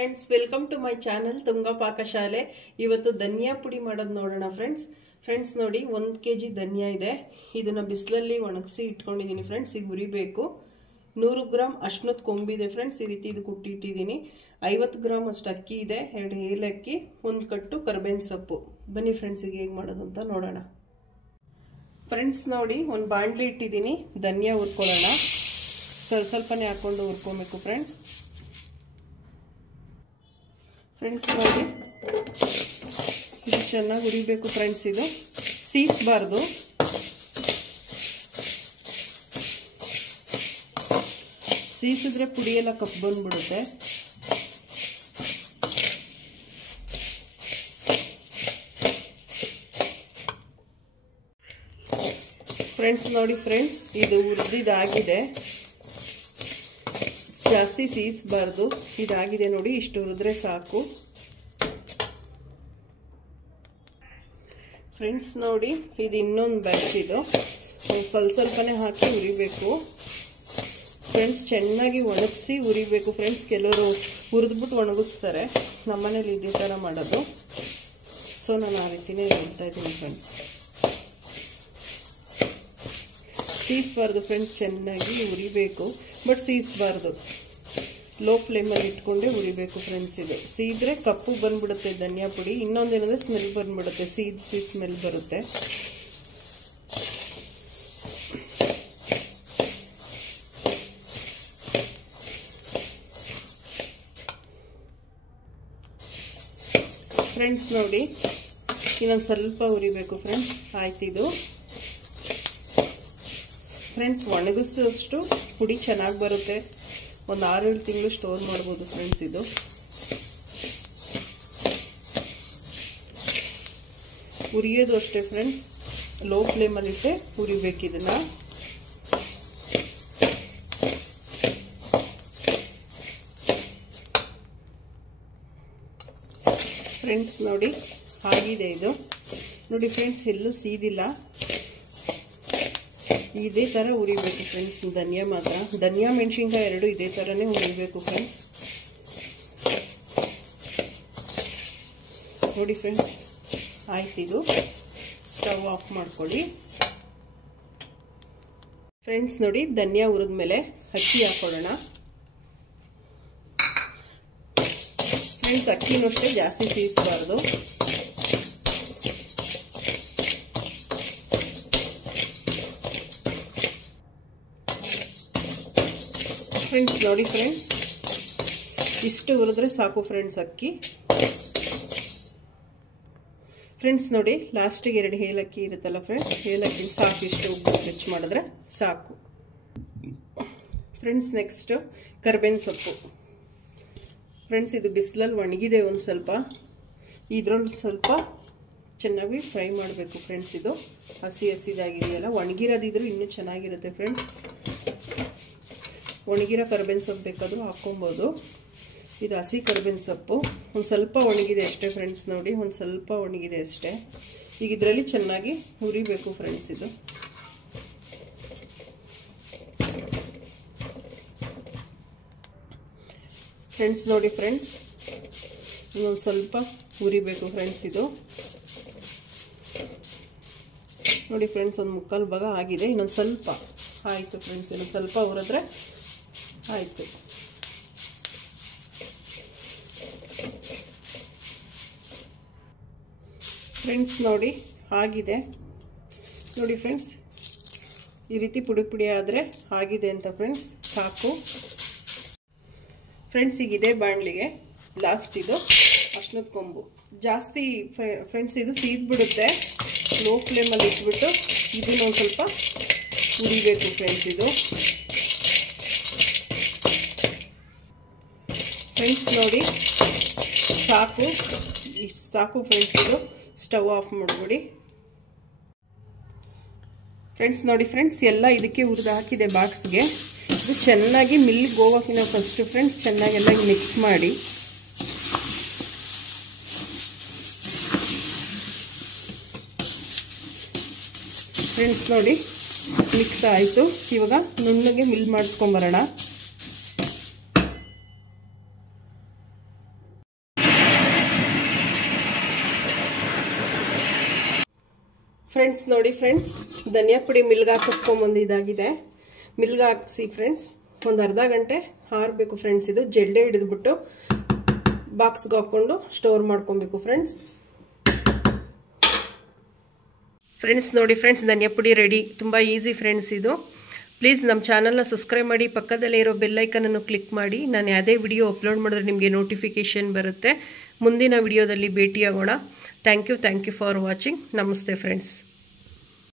Friends, welcome to my channel Tunga Pakashale. ಇವತ್ತು ಧನಿಯಾ ಪುಡಿ ಮಾಡೋದು ನೋಡೋಣ ಫ್ರೆಂಡ್ಸ್ ನೋಡಿ, 1 kg ಧನಿಯಾ ಇದೆ. ಇದನ್ನ ಬಿಸಿಲಲ್ಲಿ ಒಣಗಿಸಿ ಇಟ್ಕೊಂಡಿದ್ದೀನಿ ಫ್ರೆಂಡ್ಸ್. ಈಗ ಉರಿಬೇಕು. 100 ಗ್ರಾಮ್ ಅರ್ಶಿನದ ಕೊಂಬಿದೆ ಫ್ರೆಂಡ್ಸ್. ಈ ರೀತಿ ಇದು ಕುಟ್ಟಿಟ್ಟಿದ್ದೀನಿ. 50 ಗ್ರಾಮ್ ಅಷ್ಟು ಅಕ್ಕಿ ಇದೆ, 2 ಏಲಕ್ಕಿ, 1 ಕಟ್ಟು ಕರಿಬೇವಿನ ಸೊಪ್ಪು. ಬನ್ನಿ ಫ್ರೆಂಡ್ಸ್, ಈಗ ಹೇಗೆ ಮಾಡೋದು ಅಂತ ನೋಡೋಣ. ಫ್ರೆಂಡ್ಸ್ ನೋಡಿ, ಒಂದು ಬಾಣಲಿ ಇಟ್ಟಿದ್ದೀನಿ. ಧನಿಯಾ ಹುರ್ಕೊಳ್ಳೋಣ. ಸ್ವಲ್ಪನೇ ಹಾಕೊಂಡು ಹುರ್ಕೊಬೇಕು ಫ್ರೆಂಡ್ಸ್. ನೋಡಿ, ಇದು ಚೆನ್ನಾಗಿ ಉರಿಬೇಕು ಫ್ರೆಂಡ್ಸ್. ಇದು ಸೀಸಬಾರ್ದು. ಸೀಸಿದ್ರೆ ಪುಡಿ ಎಲ್ಲ ಕಪ್ಪು ಬಂದ್ಬಿಡುತ್ತೆ. ಫ್ರೆಂಡ್ಸ್ ನೋಡಿ ಫ್ರೆಂಡ್ಸ್, ಇದು ಹುರಿದಿದ್ದಾಗಿದೆ. ಜಾಸ್ತಿ ಸೀಸಬಾರ್ದು. ಇದಾಗಿದೆ ನೋಡಿ, ಇಷ್ಟು ಹುರಿದ್ರೆ ಸಾಕು ಫ್ರೆಂಡ್ಸ್. ನೋಡಿ, ಇದು ಇನ್ನೊಂದು ಬ್ಯಾಚ್. ಇದು ಸ್ವಲ್ಪನೇ ಹಾಕಿ ಉರಿಬೇಕು ಫ್ರೆಂಡ್ಸ್. ಚೆನ್ನಾಗಿ ಒಣಗಿಸಿ ಉರಿಬೇಕು ಫ್ರೆಂಡ್ಸ್. ಕೆಲವರು ಹುರಿದ್ಬಿಟ್ಟು ಒಣಗಿಸ್ತಾರೆ. ನಮ್ಮನೇಲಿ ಇದೇ ಥರ ಮಾಡೋದು. ಸೊ ನಾನು ಆ ರೀತಿನೇ ಹೇಳ್ತಾ ಇದ್ದೀನಿ ಫ್ರೆಂಡ್ಸ್. ಸೀಸಬಾರ್ದು ಫ್ರೆಂಡ್ಸ್. ಚೆನ್ನಾಗಿ ಉರಿಬೇಕು, ಬಟ್ ಸೀಸಬಾರ್ದು. ಲೋ ಫ್ಲೇಮಲ್ಲಿ ಇಟ್ಕೊಂಡೆ ಉರಿಬೇಕು ಫ್ರೆಂಡ್ಸ್. ಇದು ಸೀದ್ರೆ ಕಪ್ಪು ಬಂದ್ಬಿಡುತ್ತೆ ಧನಿಯಾ ಪುಡಿ. ಇನ್ನೊಂದೇನಂದ್ರೆ ಸ್ಮೆಲ್ ಬಂದ್ಬಿಡುತ್ತೆ, ಸೀದ್ ಸ್ಮೆಲ್ ಬರುತ್ತೆ. ಫ್ರೆಂಡ್ಸ್ ನೋಡಿ, ಇನ್ನೊಂದು ಸ್ವಲ್ಪ ಉರಿಬೇಕು ಫ್ರೆಂಡ್ಸ್. ಆಯ್ತಿದು ಫ್ರೆಂಡ್ಸ್. ಒಣಗಿಸೋಷ್ಟು ಪುಡಿ ಚೆನ್ನಾಗಿ ಬರುತ್ತೆ. ಒಂದು 6-7 ತಿಂಗಳು ಸ್ಟೋರ್ ಮಾಡ್ಬೋದು ಫ್ರೆಂಡ್ಸ್. ಇದು ಉರಿಯೋದು ಅಷ್ಟೇ ಫ್ರೆಂಡ್ಸ್. ಲೋ ಫ್ಲೇಮಲ್ಲಿಟ್ಟೆ ಉರಿಬೇಕು ಇದನ್ನ. ಫ್ರೆಂಡ್ಸ್ ನೋಡಿ, ಆಗಿದೆ ಇದು. ನೋಡಿ ಫ್ರೆಂಡ್ಸ್, ಎಲ್ಲೂ ಸೀದಿಲ್ಲ. ಇದೇ ಥರ ಉರಿಬೇಕು ಫ್ರೆಂಡ್ಸ್. ಧನಿಯಾ ಮಾತ್ರ, ಧನಿಯಾ ಮೆಣಸಿನ್ಕಾಯಿ ಎರಡು ಇದೇ ಥರನೇ ಉರಿಬೇಕು ಫ್ರೆಂಡ್ಸ್. ನೋಡಿ ಫ್ರೆಂಡ್ಸ್, ಆಯ್ತಿದು. ಸ್ಟವ್ ಆಫ್ ಮಾಡ್ಕೊಳ್ಳಿ ಫ್ರೆಂಡ್ಸ್. ನೋಡಿ, ಧನಿಯಾ ಹುರಿದ್ಮೇಲೆ ಅಕ್ಕಿ ಹಾಕೊಳ್ಳೋಣ ಫ್ರೆಂಡ್ಸ್. ಅಕ್ಕಿನೂ ಅಷ್ಟೇ ಜಾಸ್ತಿ ಸೀಸಬಾರ್ದು. ಫ್ರೆಂಡ್ಸ್ ನೋಡಿ ಫ್ರೆಂಡ್ಸ್, ಇಷ್ಟು ಹುರಿದ್ರೆ ಸಾಕು ಫ್ರೆಂಡ್ಸ್ ಅಕ್ಕಿ. ಫ್ರೆಂಡ್ಸ್ ನೋಡಿ, ಲಾಸ್ಟಿಗೆ 2 ಏಲಕ್ಕಿ ಇರುತ್ತಲ್ಲ ಫ್ರೆಂಡ್ಸ್, ಏಲಕ್ಕಿ ಸಾಕು. ಇಷ್ಟು ಉಪ್ಪು ಮಿಕ್ಸ್ ಮಾಡಿದ್ರೆ ಸಾಕು ಫ್ರೆಂಡ್ಸ್. ನೆಕ್ಸ್ಟ್ ಕರಿಬೇವಿನ ಸೊಪ್ಪು ಫ್ರೆಂಡ್ಸ್. ಇದು ಬಿಸಿಲಲ್ಲಿ ಒಣಗಿದೆ ಒಂದು ಸ್ವಲ್ಪ. ಇದ್ರಲ್ಲಿ ಸ್ವಲ್ಪ ಚೆನ್ನಾಗಿ ಫ್ರೈ ಮಾಡಬೇಕು ಫ್ರೆಂಡ್ಸ್. ಇದು ಹಸಿದಾಗಿದೆಯಲ್ಲ, ಒಣಗಿರೋದಿದ್ರು ಇನ್ನೂ ಚೆನ್ನಾಗಿರುತ್ತೆ ಫ್ರೆಂಡ್ಸ್. ಒಣಗಿರೋ ಕರಿಬೇವಿನ ಸೊಪ್ಪು ಬೇಕಾದರೂ ಹಾಕ್ಕೊಬೋದು. ಇದು ಹಸಿ ಕರಿಬೇವಿನ ಸೊಪ್ಪು. ಒಂದು ಸ್ವಲ್ಪ ಒಣಗಿದೆ ಅಷ್ಟೇ ಫ್ರೆಂಡ್ಸ್. ನೋಡಿ, ಒಂದು ಸ್ವಲ್ಪ ಒಣಗಿದೆ ಅಷ್ಟೇ. ಈಗ ಇದರಲ್ಲಿ ಚೆನ್ನಾಗಿ ಹುರಿಬೇಕು ಫ್ರೆಂಡ್ಸ್. ಇದು ಫ್ರೆಂಡ್ಸ್ ನೋಡಿ ಫ್ರೆಂಡ್ಸ್, ಇನ್ನೊಂದು ಸ್ವಲ್ಪ ಹುರಿಬೇಕು ಫ್ರೆಂಡ್ಸ್. ಇದು ನೋಡಿ ಫ್ರೆಂಡ್ಸ್, ಒಂದು ಮುಕ್ಕಾಲು ಭಾಗ ಆಗಿದೆ. ಇನ್ನೊಂದು ಸ್ವಲ್ಪ ಆಯಿತು ಫ್ರೆಂಡ್ಸ್. ಇನ್ನೊಂದು ಸ್ವಲ್ಪ ಹುರಿದ್ರೆ ಆಯಿತು. ಫ್ರೆಂಡ್ಸ್ ನೋಡಿ, ಆಗಿದೆ ನೋಡಿ ಫ್ರೆಂಡ್ಸ್. ಈ ರೀತಿ ಪುಡಿ ಆದರೆ ಆಗಿದೆ ಅಂತ ಫ್ರೆಂಡ್ಸ್. ಸಾಕು ಫ್ರೆಂಡ್ಸ್. ಈಗ ಇದೇ ಬಾಣಲಿಗೆ ಲಾಸ್ಟ್ ಇದು ಅರ್ಶಿನದ ಕೊಂಬು. ಜಾಸ್ತಿ ಫ್ರೆಂಡ್ಸ್ ಇದು ಸೀದ್ಬಿಡುತ್ತೆ. ಲೋ ಫ್ಲೇಮಲ್ಲಿ ಇಟ್ಬಿಟ್ಟು ಇದನ್ನ ಒಂದು ಸ್ವಲ್ಪ ಉರಿಬೇಕು ಫ್ರೆಂಡ್ಸ್. ಇದು ಫ್ರೆಂಡ್ಸ್ ನೋಡಿ, ಸಾಕು ಫ್ರೆಂಡ್ಸ್. ಇದು ಸ್ಟವ್ ಆಫ್ ಮಾಡಿಬಿಡಿ ಫ್ರೆಂಡ್ಸ್. ನೋಡಿ ಫ್ರೆಂಡ್ಸ್, ಎಲ್ಲ ಇದಕ್ಕೆ ಹುರಿದು ಹಾಕಿದೆ ಬಾಕ್ಸ್ಗೆ. ಇದು ಚೆನ್ನಾಗಿ ಮಿಲ್ಗೆ ಹೋಗೋಕ್ಕಿಂತ ಫಸ್ಟ್ ಫ್ರೆಂಡ್ಸ್ ಚೆನ್ನಾಗೆಲ್ಲ ಮಿಕ್ಸ್ ಮಾಡಿ. ಫ್ರೆಂಡ್ಸ್ ನೋಡಿ, ಮಿಕ್ಸ್ ಆಯಿತು. ಇವಾಗ ನುಣ್ಣಗೆ ಮಿಲ್ ಮಾಡಿಸ್ಕೊಂಬರೋಣ. ಫ್ರೆಂಡ್ಸ್ ನೋಡಿ ಫ್ರೆಂಡ್ಸ್, ಧನಿಯಾ ಪುಡಿ ಮಿಲ್ಗೆ ಹಾಕಿಸ್ಕೊಂಬಂದಿದ್ದಾಗಿದೆ. ಮಿಲ್ಗೆ ಹಾಕಿಸಿ ಫ್ರೆಂಡ್ಸ್ ಒಂದು ಅರ್ಧ ಗಂಟೆ ಹಾರಬೇಕು ಫ್ರೆಂಡ್ಸ್. ಇದು ಜಲ್ಡೆ ಹಿಡಿದ್ಬಿಟ್ಟು ಬಾಕ್ಸ್ಗೆ ಹಾಕ್ಕೊಂಡು ಸ್ಟೋರ್ ಮಾಡ್ಕೊಬೇಕು ಫ್ರೆಂಡ್ಸ್. ಫ್ರೆಂಡ್ಸ್ ನೋಡಿ ಫ್ರೆಂಡ್ಸ್, ಧನಿಯಾ ಪುಡಿ ರೆಡಿ. ತುಂಬ ಈಸಿ ಫ್ರೆಂಡ್ಸ್ ಇದು. ಪ್ಲೀಸ್ ನಮ್ಮ ಚಾನಲ್ನ ಸಬ್ಸ್ಕ್ರೈಬ್ ಮಾಡಿ, ಪಕ್ಕದಲ್ಲೇ ಇರೋ ಬೆಲ್ಲೈಕನನ್ನು ಕ್ಲಿಕ್ ಮಾಡಿ. ನಾನು ಯಾವುದೇ ವಿಡಿಯೋ ಅಪ್ಲೋಡ್ ಮಾಡಿದ್ರೆ ನಿಮಗೆ ನೋಟಿಫಿಕೇಷನ್ ಬರುತ್ತೆ. ಮುಂದಿನ ವಿಡಿಯೋದಲ್ಲಿ ಭೇಟಿಯಾಗೋಣ. Thank you for watching. ನಮಸ್ತೆ ಫ್ರೆಂಡ್ಸ್.